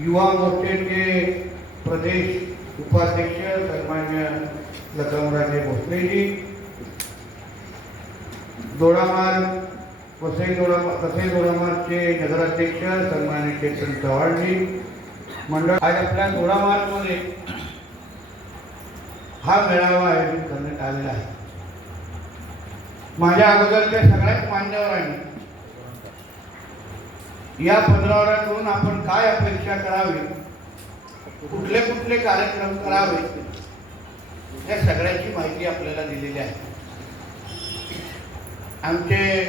युवा मोर्चाचे प्रदेश उपाध्यक्ष सन्मान्य लखनराजे भोसलेजी दोडामार वसई दोडामार वसई दोडामारचे नगराध्यक्ष सन्मान्य चेतन चव्हाणजी मंडळ आज आपल्या दोडामार्गमध्ये हा मेळावा आयोजित करण्यात आलेला आहे. माझ्या अगोदरच्या सगळ्याच मान्यवरांनी या पंधरवड्याकडून आपण काय अपेक्षा करावी? कुठले कुठले कार्यक्रम करावे? या सगळ्याची माहिती आपल्याला दिलेली आहे. आमचे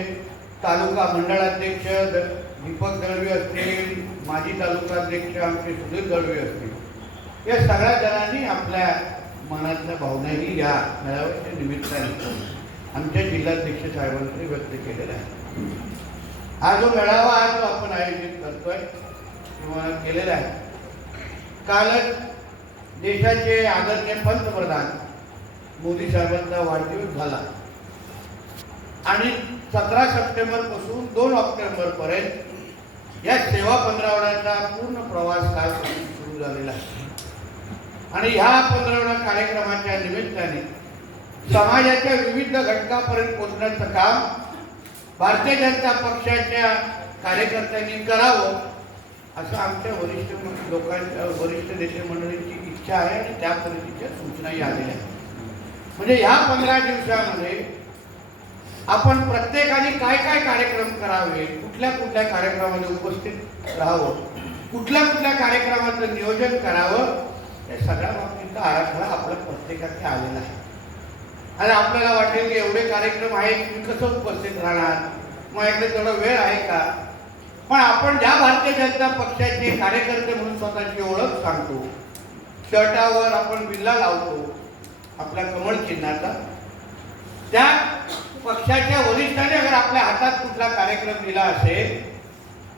तालुका मंडळाध्यक्ष द- दीपक दळवी असतील माजी तालुका अध्यक्ष आमचे सुधीर दळवी असतील. या सगळ्या जणांनी आपल्या मनातल्या भावनाही या मेळाव्याच्या निमित्ताने आमच्या जिल्हाध्यक्ष साहेबांनी व्यक्त केलेल्या आहे. हा जो मेळावा आहे तो आपण आयोजित करतोय किंवा केलेला आहे कालच देशाचे आदरणीय पंतप्रधान मोदी साहेबांचा वाढदिवस झाला. आणि सतरा सप्टेंबरपासून दोन ऑक्टोबर पर्यंत या सेवा पंधरावड्याचा पूर्ण प्रवास काल सुरू झालेला आहे. आणि ह्या पंधरावडा कार्यक्रमाच्या निमित्ताने समाजाच्या विविध घटकापर्यंत पोहोचण्याचं काम भारतीय जनता पक्षाच्या कार्यकर्त्यांनी करावं असं आमच्या वरिष्ठ लोकांच्या वरिष्ठ नेते मंडळींची इच्छा आहे आणि त्या पद्धतीच्या सूचनाही आलेल्या आहेत. म्हणजे ह्या पंधरा दिवसामध्ये आपण प्रत्येकाने काय काय कार्यक्रम करावे कुठल्या कुठल्या कार्यक्रमामध्ये उपस्थित राहावं कुठल्या कुठल्या कार्यक्रमाचं नियोजन करावं या सगळ्या बाबतीचा आराखडा आपल्या प्रत्येकाचा आलेला आहे. आणि आपल्याला वाटेल की एवढे कार्यक्रम आहेत मी कसं उपस्थित राहणार? माझ्याकडे थोडा वेळ आहे का? पण आपण ज्या भारतीय जनता पक्षाचे कार्यकर्ते म्हणून स्वतःची ओळख सांगतो. शर्टावर आपण बिल्ला लावतो आपल्या कमळ चिन्हाचा. त्या पक्षाच्या वरिष्ठाने अगर आपल्या हातात कुठला कार्यक्रम दिला असेल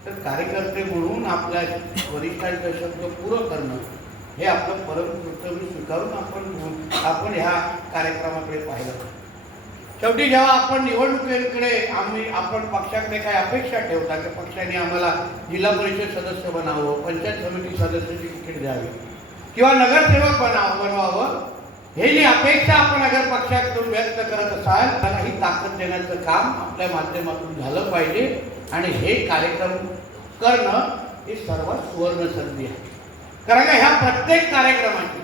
तर कार्यकर्ते म्हणून आपल्या वरिष्ठांचा शब्द पुरं करणं हे आपलं परम कर्तव्य स्वीकारून आपण आपण ह्या कार्यक्रमाकडे पाहिलं. शेवटी जेव्हा आपण निवडणुकीकडे आम्ही आपण पक्षाकडे काय अपेक्षा ठेवता की पक्षाने आम्हाला जिल्हा परिषद सदस्य बनावं पंचायत समिती सदस्याची तिकीट द्यावी किंवा नगरसेवक बनावं बनवावं हे जी अपेक्षा आपण अगर पक्षाकडून व्यक्त करत असाल त्याला ही ताकद देण्याचं काम आपल्या माध्यमातून झालं पाहिजे आणि हे कार्यक्रम करणं ही सर्वात सुवर्ण संधी आहे. कारण का ह्या प्रत्येक कार्यक्रमाची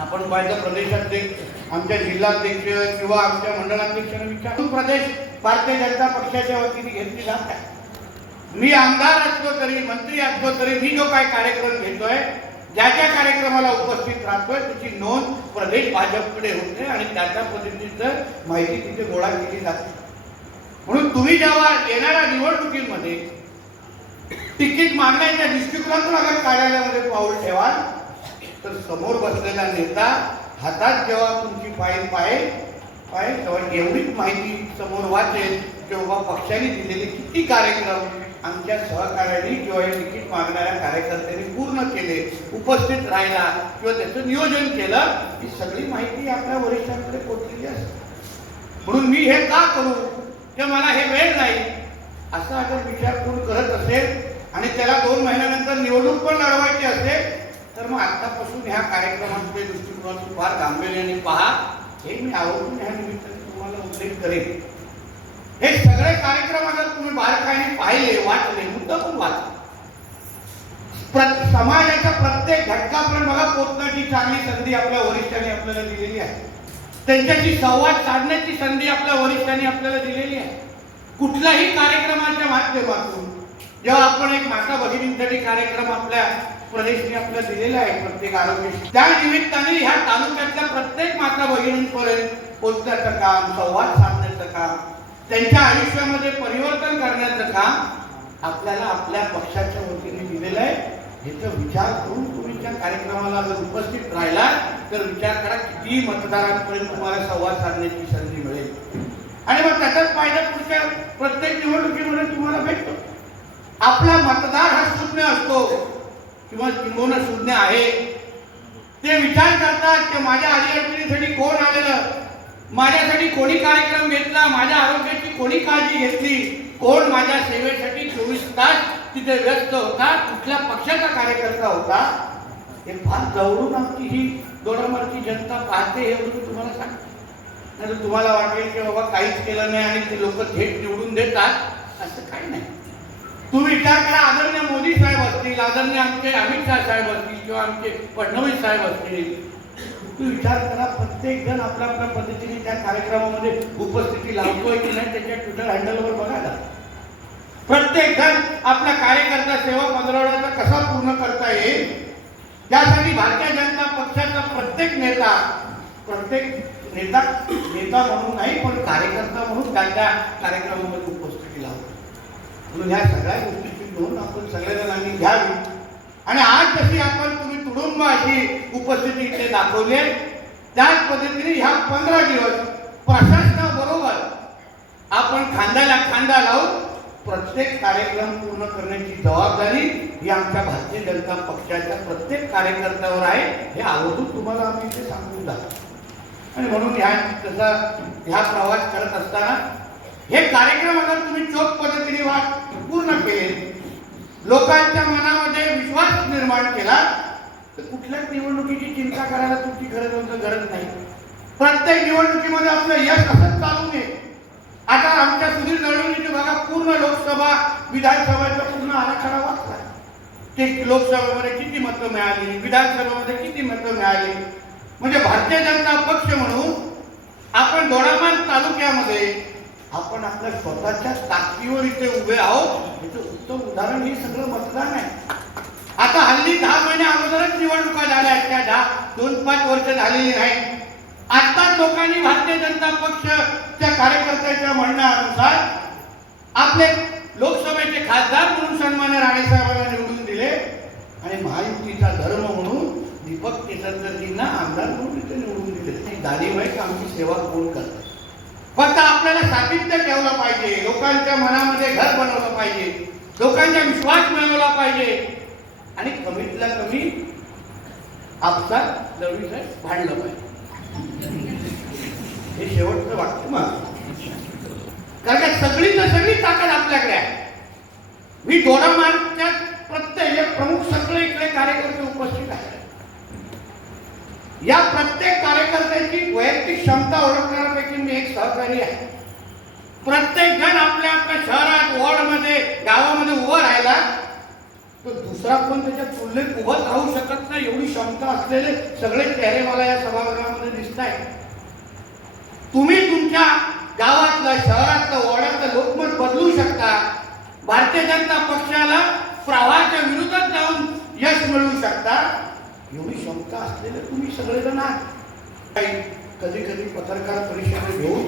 आपण पाहिलं प्रदेशाध्यक्ष आमच्या जिल्हाध्यक्ष किंवा आमच्या मंडळाध्यक्षांना विचारून प्रदेश भारतीय जनता पक्षाच्या वतीने घेतली जात आहे. मी आमदार असलो तरी मंत्री असलो तरी मी जो काय कार्यक्रम घेतोय ज्या ज्या कार्यक्रमाला उपस्थित राहतोय त्याची नोंद प्रदेश भाजपकडे होते आणि त्याच्या पद्धतीचं माहिती तिथे गोळा केली जाते. म्हणून तुम्ही जेव्हा येणाऱ्या निवडणुकीमध्ये तिकीट मागण्याच्या दृष्टिकोनातून अगर कार्यालयामध्ये पाऊल ठेवाल तर समोर बसलेला नेता हातात जेव्हा तुमची फाईल पाहेल पाहेल तेव्हा एवढीच माहिती समोर वाचेल तेव्हा पक्षाने दिलेले किती कार्यक्रम आमच्या सहकार्याने किंवा हे तिकीट मागणाऱ्या कार्यकर्त्यांनी पूर्ण केले उपस्थित राहिला किंवा त्याचं नियोजन केलं ही सगळी माहिती आपल्या वरिष्ठांकडे पोचलेली असते. म्हणून मी हे का करू? ते मला हे वेळ नाही. असा अगर विचार कोण करत असेल आणि त्याला दोन महिन्यानंतर निवडणूक पण लढवायची असेल तर मग आतापासून ह्या कार्यक्रमाच्या दृष्टिकोनातून फार गांभीर्याने पहा. हे मी आवडून ह्या निमित्ताने तुम्हाला उल्लेख करेन. हे सगळे कार्यक्रम अगर तुम्ही बारकाईने पाहिले वाटले मुद्दा पण वाचले. प्र- समाजाच्या प्रत्येक घटकापर्यंत बघा पोचण्याची चांगली संधी आपल्या वरिष्ठांनी आपल्याला दिलेली आहे. त्यांच्याशी संवाद साधण्याची संधी आपल्या वरिष्ठांनी आपल्याला दिलेली आहे. कुठल्याही कार्यक्रमाच्या माध्यमातून जेव्हा आपण एक माता भगिनींसाठी कार्यक्रम आपल्या प्रदेशने आपल्याला दिलेला आहे प्रत्येक आरोग्य त्या निमित्ताने ह्या तालुक्यातल्या प्रत्येक माता भगिनींपर्यंत पोचण्याचं काम संवाद साधण्याचं काम त्यांच्या आयुष्यामध्ये परिवर्तन करण्याचं काम आपल्याला आपल्या पक्षाच्या वतीने दिलेलं आहे. ह्याचा विचार करून तुम्ही त्या कार्यक्रमाला जर उपस्थित राहिला तर विचार करा किती मतदारांपर्यंत तुम्हाला संवाद साधण्याची संधी मिळेल. आणि मग त्याचाच फायदा पुढच्या प्रत्येक निवडणुकीमध्ये तुम्हाला भेटतो. आपला मतदार हा शून्य असतो किंवा किंबहुना शून्य आहे. ते विचार करतात की माझ्या आदिवासीसाठी कोण आलेलं? माझ्यासाठी कोणी कार्यक्रम घेतला? माझ्या आरोग्याची कोणी काळजी घेतली? कोण माझ्या सेवेसाठी चोवीस तास तिथे व्यस्त होता? कुठल्या पक्षाचा कार्यकर्ता होता? हे फार जवळून आमची ही दोडामार्गची जनता पाहते हे म्हणून तुम्हाला सांगतो. नाही तर तुम्हाला वाटेल की बाबा काहीच केलं नाही आणि ते लोक थेट निवडून देतात. असं काही नाही. तुम्ही विचार करा आदरणीय मोदी साहेब असतील आदरणीय आमचे अमित शाह साहेब असतील किंवा आमचे फडणवीस साहेब असतील. तू विचार करा प्रत्येक जण आपल्या आपल्या पद्धतीने त्या कार्यक्रमामध्ये उपस्थिती लावतोय की नाही त्याच्या ट्विटर हँडलवर बघा ना. प्रत्येक जण आपला कार्यकर्ता सेवा पंधरवड्याचा कसा पूर्ण करता येईल? त्यासाठी भारतीय जनता पक्षाचा प्रत्येक नेता प्रत्येक नेता नेता म्हणून नाही पण कार्यकर्ता म्हणून त्या त्या कार्यक्रमामध्ये उपस्थिती होता. म्हणून ह्या सगळ्या गोष्टीची नोंद आपण सगळेजणांनी घ्यावी. आणि आज जशी आपण तुम्ही तुडुंब अशी उपस्थिती इथे दाखवली आहे, त्याच पद्धतीने ह्या पंधरा दिवस प्रशासनाबरोबर आपण खांद्याला खांदा लावून प्रत्येक कार्यक्रम पूर्ण करण्याची जबाबदारी ही आमच्या भारतीय जनता पक्षाच्या प्रत्येक कार्यकर्त्यावर आहे हे आवर्जून तुम्हाला आम्ही इथे सांगून जातो. आणि म्हणून ह्या तसा ह्या प्रवास करत असताना हे कार्यक्रम अगर तुम्ही चोख पद्धतीने वा पूर्ण केले लोकांच्या मनामध्ये विश्वास निर्माण केला तर कुठल्याच निवडणुकीची चिंता करायला तुमची गरज गरज नाही. प्रत्येक निवडणुकीमध्ये आपलं यश असंच चालू नये आता आमच्या सुधीर दळवींनी बघा पूर्ण लोकसभा विधानसभेचा पूर्ण आराखडा वाचला ते लोकसभेमध्ये किती मतं मिळाली? विधानसभेमध्ये किती मतं मिळाली? भारतीय जनता पक्ष म्हणून आपण दोडामार्ग तालुक्यामध्ये आपण आपल्या स्वतःच्या ताकदीवर इथे उभे आहोत. याचं उत्तम उदाहरण हे सगळं मतदान आहे. आता हल्ली दहा महिने अगोदरच निवडणुका झाल्या आहेत. त्या दहा दोन पाच वर्ष झालेली नाही आत्ताच लोकांनी भारतीय जनता पक्षच्या कार्यकर्त्याच्या म्हणण्यानुसार आपले लोकसभेचे खासदार म्हणून सन्मान्य राणेसाहेबांना निवडून दिले. आणि महायुतीचा धर्म म्हणून दीपक केसरकरजींना आमदार म्हणून इथे निवडून दिले. दाढीमाईक आमची सेवा कोण करतात फक्त आपल्याला सातत्य ठेवलं पाहिजे. लोकांच्या मनामध्ये घर बनवलं पाहिजे. लोकांचा विश्वास मिळवला पाहिजे. आणि कमीतल्या कमी आपसात दळवी साहेब भांडलं पाहिजे. हे शेवटचं वाक्य मग कारण का सगळी तर सगळी ताकद आपल्याकडे आहे. मी दोडामार्गच्या प्रत्येक प्रमुख सगळे इकडे कार्यकर्ते उपस्थित आहेत. या प्रत्येक कार्यकर्त्याची वैयक्तिक क्षमता ओळखण्यापैकी मी एक सहकारी आहे. प्रत्येक जण आपल्या आपल्या शहरात वॉर्डमध्ये गावामध्ये उभं राहिला तर दुसरा पण त्याच्या तुलनेत उभं राहू शकत नाही एवढी क्षमता असलेले सगळे चेहरे मला या सभागृहामध्ये दिसत आहे तुम्ही तुमच्या गावातलं शहरातलं वॉर्डातलं लोकमत बदलू शकता. भारतीय जनता पक्षाला प्रवाहाच्या विरोधात जाऊन यश मिळवू शकता. एवढी क्षमता असलेले तुम्ही सगळेजण आहात. काही कधी कधी पत्रकार परिषद घेऊन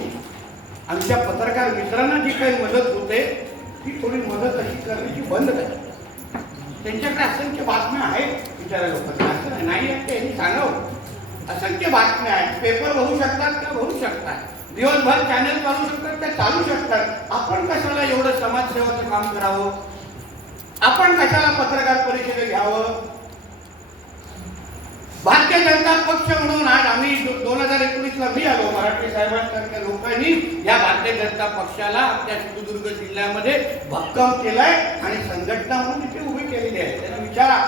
आमच्या पत्रकार मित्रांना जी काही मदत होते ती थोडी मदत अशी करण्याची बंद करा. त्यांच्याकडे असंख्य बातम्या आहेत बिचाऱ्या लोकांना. असं नाही, आहेत ते सांगावं. असंख्य बातम्या आहेत. पेपर भरू शकतात त्या भरू शकतात. दिवसभर चॅनल चालू शकतात त्या चालू शकतात. आपण कशाला एवढं समाजसेवाचं काम करावं? आपण कशाला पत्रकार परिषद घ्यावं भारतीय जनता पक्ष म्हणून आज आम्ही दोन हजार एकोणीसला मी आलो. मराठी साहेबांसारख्या लोकांनी या भारतीय जनता पक्षाला आपल्या सिंधुदुर्ग जिल्ह्यामध्ये भक्कम केलाय आणि संघटना म्हणून इथे उभी केलेली आहे. त्यांना विचारा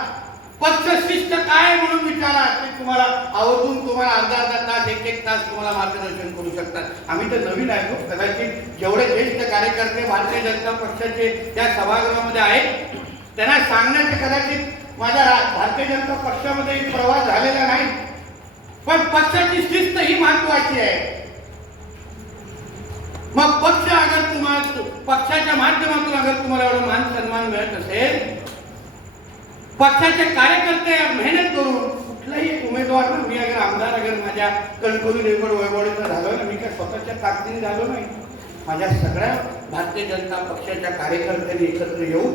पक्षशिष्ट काय म्हणून विचारा ते तुम्हाला आवर्जून तुम्हाला अर्धा अर्धा तास एक एक तास तुम्हाला मार्गदर्शन करू शकतात. आम्ही तर नवीन आहे. कदाचित जेवढे ज्येष्ठ कार्यकर्ते भारतीय जनता पक्षाचे त्या सभागृहामध्ये आहेत त्यांना सांगण्याचे कदाचित माझ्या भारतीय जनता पक्षामध्ये प्रवास झालेला नाही. पण पक्षाची शिस्त ही महत्वाची आहे. मग पक्ष अगर तुम्हाला पक्षाच्या माध्यमातून अगर तुम्हाला एवढं मान सन्मान मिळत असेल पक्षाचे कार्यकर्ते मेहनत करून कुठलाही उमेदवार ना मी अगर आमदार अगर माझ्या कणकवली रेवड वैभवडीचा झालो ना मी काय स्वतःच्या ताकदीने झालो नाही. माझ्या सगळ्या भारतीय जनता पक्षाच्या कार्यकर्त्यांनी एकत्र येऊन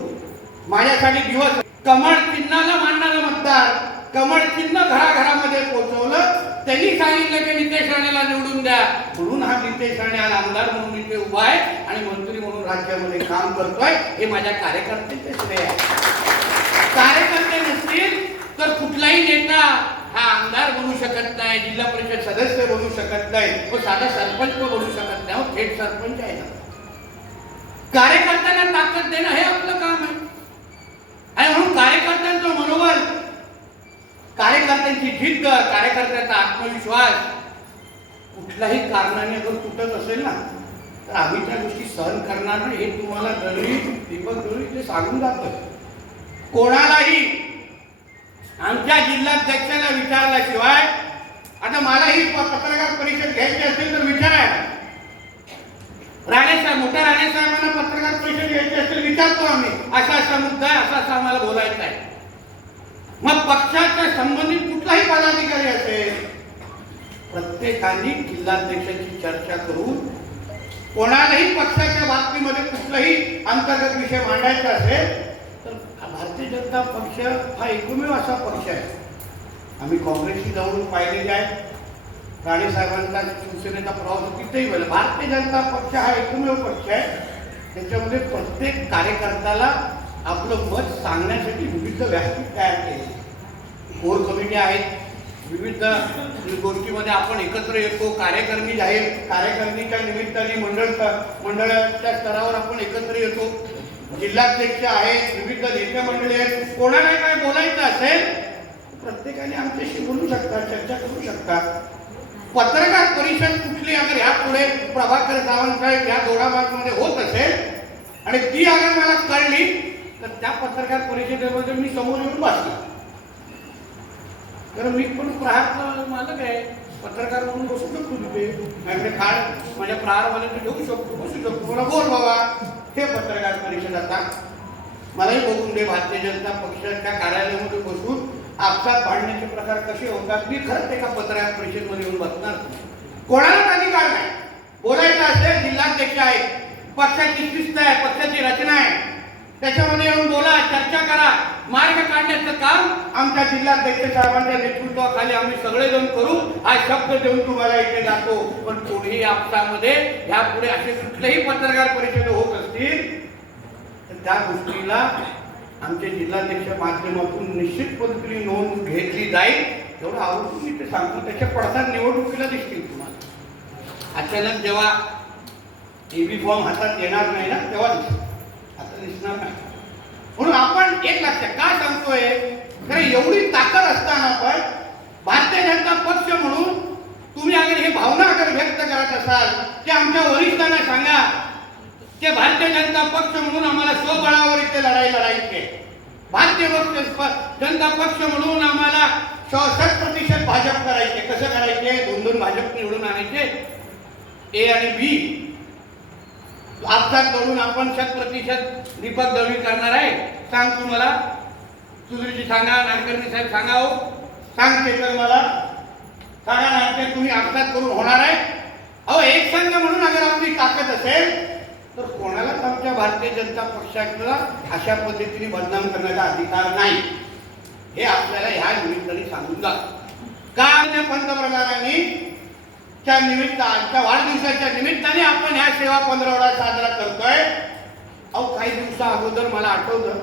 माझ्यासाठी दिवस कमळ चिन्हाला मानणारा मतदार कमळ चिन्ह घराघरामध्ये पोहोचवलं. त्यांनी सांगितलं की नितेश राणेला निवडून द्या. म्हणून हा नितेश राणे आज आमदार म्हणून इथे उभा आहे आणि मंत्री म्हणून राज्यामध्ये काम करतोय. हे माझ्या कार्यकर्त्यांचे श्रेय आहे. कार्यकर्ते नसतील तर कुठलाही नेता हा आमदार बनू शकत नाही जिल्हा परिषद सदस्य बनू शकत नाही व साधा सरपंच बनू शकत नाही हो, थेट सरपंच आहे ना. कार्यकर्त्यांना ताकद देणं हे आपलं काम आहे. आणि म्हणून कार्यकर्त्यांचं मनोबल कार्यकर्त्यांची जिद्द कार्यकर्त्याचा आत्मविश्वास. कुठल्याही कारणाने जर तुटत असेल ना तर आम्ही त्या गोष्टी सहन करणार नाही हे तुम्हाला दळवी दीपक दळवी ते सांगून जातं कोणालाही आमच्या जिल्हाध्यक्षाला विचारल्याशिवाय आता मलाही पत्रकार परिषद घ्यायची असेल तर विचारा राणेसाहेब मोठ्या राणेसाहेबांना पत्रकार परिषद घ्यायची असेल विचारतो आम्ही. असा असा मुद्दा आहे असा असा आम्हाला बोलायचा आहे. मग पक्ष संबंधित कुठलाही पदाधिकारी असेल प्रत्येकाने जिल्हाध्यक्षांची चर्चा करून कोणालाही पक्षाच्या बाबतीमध्ये कुठलाही अंतर्गत विषय मांडायचा असेल तर भारतीय जनता पक्ष हा एकमेव असा पक्ष आहे. आम्ही काँग्रेसशी जाऊन पाहिलेले आहे. राणे साहेबांचा शिवसेनेचा प्रवास तिथेही पाहिला भारतीय जनता पक्ष हा एकमेव पक्ष आहे. त्याच्यामध्ये प्रत्येक कार्यकर्त्याला आपलं मत सांगण्यासाठी विविध व्यासपीठ तयार केले कोर कमिटी आहेत. विविध गोष्टीमध्ये आपण एकत्र येतो. कार्यकारिणी जाहीर कार्यकारिणीच्या निमित्ताने मंडळ मंडळाच्या स्तरावर आपण एकत्र येतो. जिल्हाध्यक्ष आहेत विविध नेते मंडळी आहेत. कोणाला काय बोलायचं असेल प्रत्येकाने आमच्याशी बोलू शकता चर्चा करू शकता. पत्रकार परिषद कुठली अगर ह्या पुढे प्रभाकर सावंतसाहेब या दोडामार्गमध्ये होत असेल आणि ती अगर मला कळली तर त्या पत्रकार परिषदेमध्ये मी समोर येऊन बसलो तर मी पण प्रहारचा मालक आहे पत्रकार म्हणून बसू शकतो तिथे. माझ्याकडे काळ माझ्या प्रहारवाल्याकडे घेऊ शकतो बसू शकतो. मला बोल बाबा हे पत्रकार परिषद आता. मलाही बघून दे भारतीय जनता पक्षाच्या कार्यालयामध्ये बसून आपसात भांडण्याचे प्रकार कसे होतात मी खरंच एका पत्रकार परिषदेमध्ये येऊन बसणार कोणाला अधिकार नाही. बोलायचं असेल जिल्हाध्यक्ष आहे पक्षाची शिस्त आहे पक्षाची रचना आहे. त्याच्यामध्ये येऊन बोला चर्चा करा. मार्ग काढण्याचं काम आमच्या जिल्हाध्यक्ष साहेबांच्या नेतृत्वाखाली आम्ही सगळेजण करू. हा शब्द देऊन तुम्हाला इथे जातो. पण कोणीही आपसामध्ये यापुढे असे कुठलेही पत्रकार परिषद होत असतील तर त्या गोष्टीला आमचे जिल्हाध्यक्ष माध्यमातून निश्चित पद्धतीने नोंद घेतली जाईल. तेवढं आवडून मी ते सांगतो. त्याच्या पडसाद निवडणुकीला दिसतील तुम्हाला. अचानक जेव्हा एबी फॉर्म हातात येणार नाही ना तेव्हा दिसतो आता दिसणार नाही. म्हणून आपण एक लक्षात का सांगतोय? कारण एवढी ताकद असताना पण भारतीय जनता पक्ष म्हणून तुम्ही अगर हे भावना अगर व्यक्त करत असाल ते आमच्या वरिष्ठांना सांगा. की भारतीय जनता पक्ष म्हणून आम्हाला स्वबळावर इथे लढाई लढायची. भारतीय जनता पक्ष म्हणून आम्हाला चौसष्ट प्रतिशत भाजप करायचे. कसं करायचे? दोन दोन भाजप निवडून आणायचे. ए आणि बी. आपसात करून आपण शत प्रतिशत दीपक दळवी करणार आहे. सांग तू मला. सुधीरजी सांगा नाडकर्णी साहेब सांगा हो. सांग चेतन मला. सांगा नाडकर तुम्ही आपसात करून होणार आहे. अहो एक संघ म्हणून अगर आपली ताकद असेल तर कोणालाच आमच्या भारतीय जनता पक्षाला अशा पद्धतीने बदनाम करण्याचा अधिकार नाही. हे आपल्याला ह्या निमित्ताने सांगून जात का पंतप्रधानांनी च्या निमित्ताच्या वाढदिवसाच्या निमित्ताने आपण ह्या सेवा पंधरवडा साजरा करतोय. अहो काही दिवसा अगोदर मला आठवलं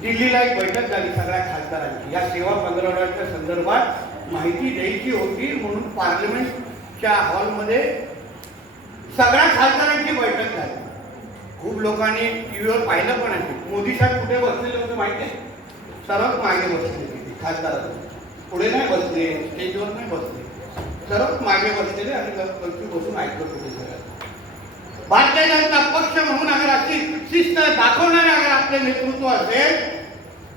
दिल्लीला एक बैठक झाली सगळ्या खासदारांची. या सेवा पंधरवड्याच्या संदर्भात माहिती द्यायची होती म्हणून पार्लमेंटच्या हॉलमध्ये सगळ्या खासदारांची बैठक झाली. खूप लोकांनी टीव्हीवर पाहिलं पण आहे. मोदी साहेब कुठे बसलेले होते माहिती आहे? सर्वात मागे बसले खासदार पुढे नाही बसले स्टेजवर नाही बसले. सर्व मागे बसलेले आणि गपचूप बसून ऐकत होते सगळ्यात भारतीय जनता पक्ष म्हणून अगर अशी शिस्त दाखवणारे अगर आपले नेतृत्व असेल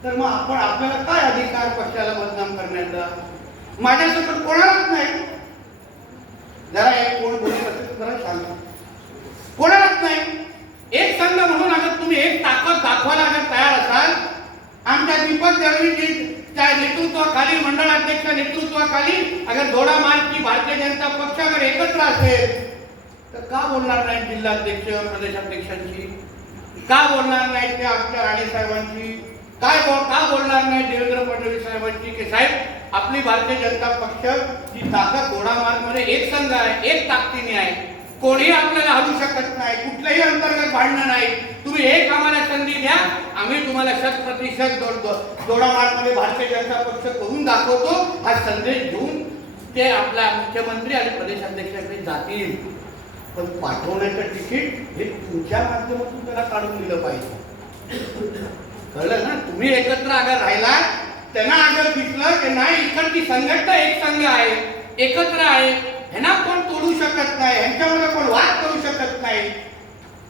तर मग आपण आपल्याला काय अधिकार पक्षाला बदनाम करण्याचा? माझ्यासोबत कोणालाच नाही. जरा एक कोण बोलत असेल जरा सांगा कोणालाच नाही. एक संघ म्हणून अगर तुम्ही एक ताकद दाखवायला अगर तयार असाल आमच्या दीपक दळवीजी त्या नेतृत्वाखाली मंडळाध्यक्ष नेतृत्वाखाली अगर दोडा मार्गची भारतीय जनता पक्षाकडे एकत्र असेल तर का बोलणार नाही जिल्हाध्यक्ष प्रदेशाध्यक्षांची का बोलणार नाही ते आमच्या राणे साहेबांशी? काय बोल का बोलणार नाही देवेंद्र फडणवीस साहेबांची की साहेब आपली भारतीय जनता पक्ष ही ताकदमध्ये एक संघ आहे एक ताकदीने आहे. कोणीही आपल्याला हलू शकत नाही कुठलंही अंतर्गत भांडणं नाही. तुम्ही एक आम्हाला संधी द्या आम्ही तुम्हाला शत प्रतिशत मध्ये भारतीय जनता पक्ष करून दाखवतो हा संदेश घेऊन ते आपल्या मुख्यमंत्री आणि प्रदेशाध्यक्षाकडे जातील. पण पाठवण्याचं तिकीट हे तुमच्या माध्यमातून त्याला काढून दिलं पाहिजे. कळलं ना? तुम्ही एकत्र अगर राहिला त्यांना अगर दिसलं की नाही इकडची संघटना एक संघ आहे एकत्र आहे ह्यांना कोण तोडू शकत नाही ह्यांच्यामध्ये कोण वाद करू शकत नाही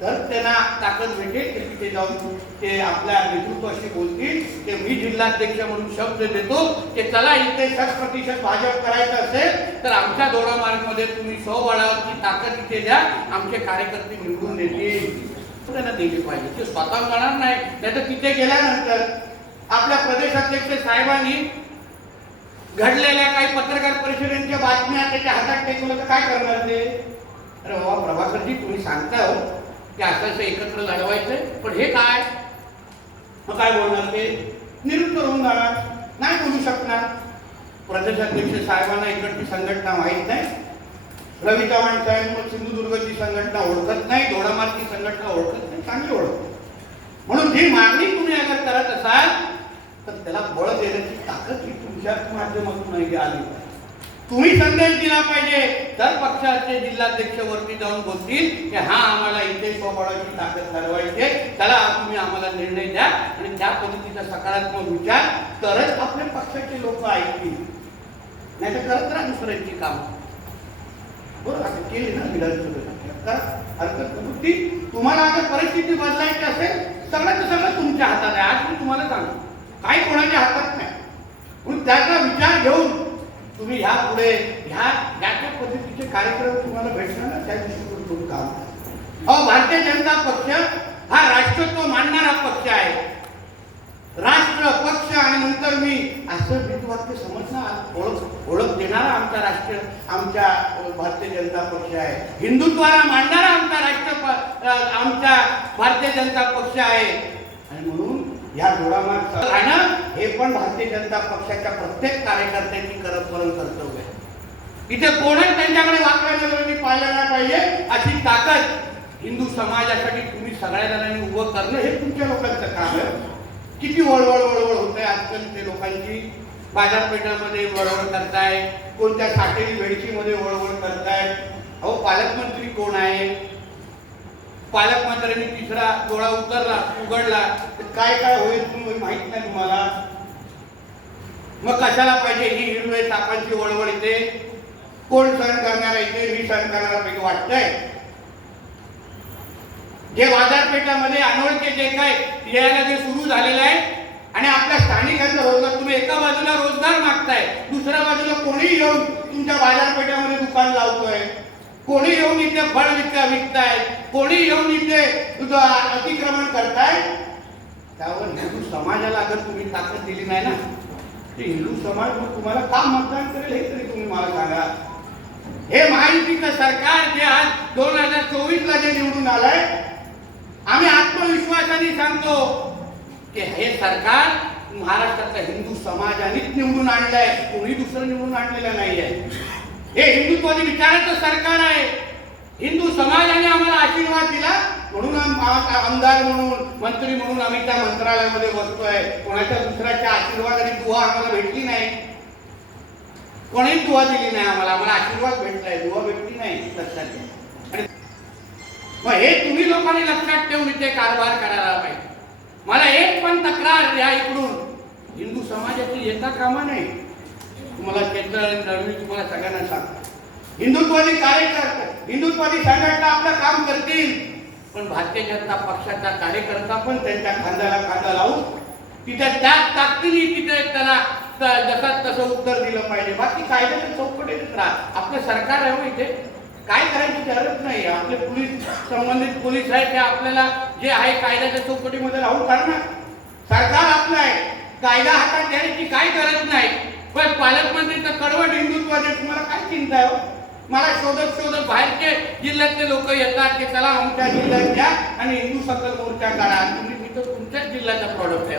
तर त्यांना ताकद भेटेल की तिथे जाऊन ते आपल्या नेतृत्वाशी बोलतील. ते मी जिल्हाध्यक्ष म्हणून शब्द देतो की चला इथे शत प्रतिशत भाजप करायचं असेल तर आमच्या दोडामार्गमध्ये तुम्ही स्वबळाची ताकद इथे द्या. आमचे कार्यकर्ते निवडून देतील. त्यांना दिली पाहिजे. ते स्वतः म्हणणार नाही नाही तर तिथे गेल्यानंतर आपल्या प्रदेशाध्यक्ष साहेबांनी घडलेल्या काही पत्रकार परिषदेच्या बातम्या त्याच्या हातात टेकलं तर काय करणार ते? अरे बाबा प्रभाकरजी तुम्ही सांगता हो. ते असं एकत्र लढवायचंय. पण हे काय? मग काय बोलणार ते? निरुत्तर होऊन जाणार. नाही बोलू शकणार. प्रदेशाध्यक्ष साहेबांना इकडची संघटना माहीत नाही. रवी चव्हाण साहेब मग सिंधुदुर्गची संघटना ओळखत नाही. दोडामार्गची संघटना ओळखत नाही. चांगली ओळखत म्हणून जी मागणी तुम्ही अगर करत असाल तर त्याला बळ देण्याची ताकद ही तुमच्या माध्यमातून नाही आली. पाहिजे. तुम्ही संदेश दिला पाहिजे. तर पक्षाचे जिल्हाध्यक्ष वरती जाऊन बोलतील की हा आम्हाला इथे स्वबळाची ताकद ठरवायची आहे. तुम्ही आम्हाला निर्णय द्या आणि त्या पद्धतीचा सकारात्मक विचार तरच आपल्या पक्षाचे लोक ऐकतील. नाही तर करत राहा दुसऱ्यांची कामं. बरोबर असं केली ना विधानसभेत. हरकत ती तुम्हाला अगर परिस्थिती बदलायची असेल सगळं सगळं तुमच्या हातात आहे. आज मी तुम्हाला सांगतो. काही कोणाच्या हातात नाही. म्हणून त्याचा विचार घेऊन तुम्ही ह्या पुढे ह्या ज्या त्या पद्धतीचे कार्यक्रम तुम्हाला भेटणार ना त्या दृष्टिकोन तुम्ही काम करा. अहो भारतीय जनता पक्ष हा राष्ट्रत्व मानणारा पक्ष आहे. राष्ट्र पक्ष आणि नंतर मी असं भीतवाक्य समजणार ओळख ओळख देणारा आमचा राष्ट्र आमच्या भारतीय जनता पक्ष आहे. हिंदुत्वाला मांडणारा आमचा राष्ट्र आमचा भारतीय जनता पक्ष आहे. आणि म्हणून या जोडामार्ग राहणं हे पण भारतीय जनता पक्षाच्या प्रत्येक कार्यकर्त्यांची करत कर्तव्य आहे. इथे कोणच त्यांच्याकडे वाकड्या नजरेने पाहिलं नाही पाहिजे अशी ताकद हिंदू समाजासाठी तुम्ही सगळ्या जणांनी उभं करणं हे तुमच्या लोकांचं काम आहे. किती वळवळ वळवळ होत आहे आजकाल ते लोकांची. बाजारपेठामध्ये वळवळ करताय कोणत्या साठेरी वेळचीमध्ये वळवळ करताय. अहो पालकमंत्री कोण आहे? पालकमंत्र्यांनी तिसरा डोळा उतरला उघडला. तर काय काय होईल तुम्ही माहीत नाही तुम्हाला. मग कशाला पाहिजे ही हिरवे सापांची वळवळ येते कोण सहन करणार इथे? मी सहन करणाऱ्यापैकी वाटतंय. जे बाजारपेठामध्ये अनोळखे जे काय यायला जे सुरू झालेलं आहे आणि आपल्या स्थानिकांचा रोजगार तुम्ही एका बाजूला रोजगार मागताय दुसऱ्या बाजूला कोणी येऊन तुमच्या बाजारपेठामध्ये दुकान लावतोय. कोणी येऊन इथे फळ विकता विकताय कोणी येऊन इथे तुझं अतिक्रमण करताय? त्यावर हिंदू समाजाला अगर तुम्ही ताकद दिली नाही ना ते हिंदू समाज तुम्हाला का मतदान करेल हे तरी तुम्ही मला सांगा. हे महायुतीचं सरकार जे आज दोन हजार चोवीस ला जे निवडून आलंय आम्ही आत्मविश्वासाने सांगतो की हे सरकार महाराष्ट्रातल्या हिंदू समाजानेच निवडून आणलंय कोणी दुसरं निवडून आणलेलं नाहीये. हे हिंदुत्वादी विचाराचं सरकार आहे. हिंदू समाजाने आम्हाला आशीर्वाद दिला. म्हणून आमदार म्हणून मंत्री म्हणून आम्ही त्या मंत्रालयामध्ये बसतोय. कोणाच्या दुसऱ्याच्या आशीर्वादाने दुवा आम्हाला भेटली नाही. कोणीही दुवा दिली नाही आम्हाला. आम्हाला आशीर्वाद भेटलाय. दुवा भेटली नाही लक्षात घ्या मग हे तुम्ही लोकांनी लक्षात ठेवून इथे कारभार करायला पाहिजे. मला एक पण तक्रार या इकडून. हिंदू समाजाची येता कामा नाही तुम्हाला केंद्र दळवी तुम्हाला सगळ्यांना सांगतो. हिंदुत्वादी कार्यकर्ते हिंदुत्वादी संघटना आपलं काम करतील. पण भारतीय जनता पक्षाचा कार्यकर्ता पण त्यांच्या खांद्याला खांदा लावून तिथे त्या ताकदीने तिथे त्याला त- जसा तसं उत्तर दिलं पाहिजे. बाकी कायद्याच्या चौकटीत राहा आपलं सरकार आहे हो इथे. काय करायची गरज नाही. आपले पोलीस संबंधित पोलीस आहे ते आपल्याला जे आहे कायद्याच्या चौकटीमध्ये राहून करणार. सरकार आपलं आहे. कायदा हातात घ्यायची काय गरज नाही. पण पालकमंत्रीचं कडवट हिंदुत्वाचे तुम्हाला काय चिंता आहे हो? मला शोधत शोधत बाहेरचे जिल्ह्यातले लोक येतात की चला आमच्या जिल्ह्यात घ्या आणि हिंदू सकल मोर्चा काढा. तुम्ही तिथं तुमच्याच जिल्ह्याचा प्रॉडक्ट आहे.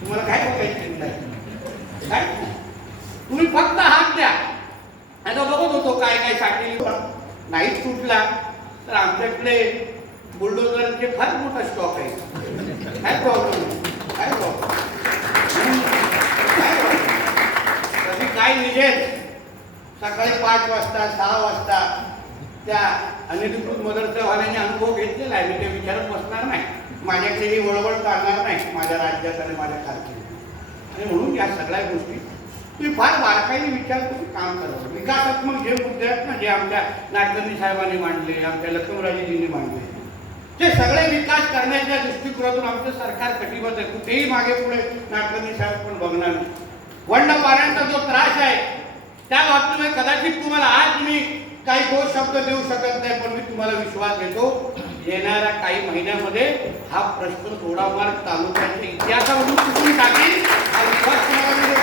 तुम्हाला काय बघायची काय? तुम्ही फक्त हात द्या. आता बघत होतो काय काय साठी नाहीच सुटला तर आमच्याकडे बुलडोजरचे फार मोठा स्टॉक आहे. काय प्रॉब्लेम काय प्रॉब्लेम काय problem? कधी काय निघेल सकाळी पाच वाजता सहा वाजता त्या अनधिकृत मदरसावाल्याने अनुभव घेतलेला आहे. मी ते विचारत बसणार नाही. माझ्याकडे ही वळवळ काढणार नाही. माझ्या राज्यात आणि माझ्या कारकिर्दीत. आणि म्हणून या सगळ्या गोष्टी तुम्ही फार बारकाईने विचार करून काम करावं. विकासात्मक जे मुद्दे आहेत ना जे आमच्या नाटकर्णी साहेबांनी मांडले आमच्या लक्ष्मणराजेजींनी मांडले ते सगळे विकास करण्याच्या दृष्टिकोनातून आमचं सरकार कटिबद्ध आहे. कुठेही मागे पुढे नाटकर्णी साहेब पण बघणार नाही. वंडपाऱ्यांचा जो त्रास आहे त्या बाबतीमध्ये कदाचित तुम्हाला आज मी काही दोष शब्द देऊ शकत नाही पण मी तुम्हाला विश्वास देतो येणाऱ्या काही महिन्यामध्ये हा प्रश्न थोडाफार तालुक्याच्या इतिहासामधून चुकून टाकेल. हा विश्वास तुम्हाला मी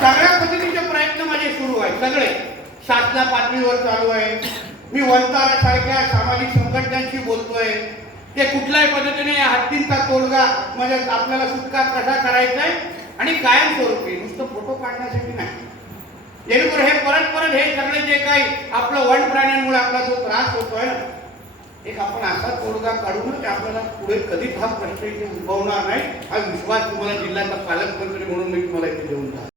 सगळ्या पद्धतीचे प्रयत्न माझे सुरू आहेत. सगळे. शासना पातळीवर चालू आहे मी वंतारासारख्या सामाजिक संघटनांशी बोलतोय. ते कुठल्याही पद्धतीने या हत्तींचा तोडगा म्हणजे आपल्याला सुटका कसा करायचा आहे? आणि कायमस्वरूपी नुसतं फोटो काढण्यासाठी नाही. जेणेकरून हे परत परत हे सगळे जे काही आपलं वन प्राण्यांमुळे आपला जो त्रास होतोय ना एक आपण असा तोडगा काढू की आपल्याला पुढे कधीच हा प्रश्न इथे उद्भवणार नाही हा विश्वास तुम्हाला जिल्ह्याचा पालकमंत्री म्हणून मी तुम्हाला इथे देऊन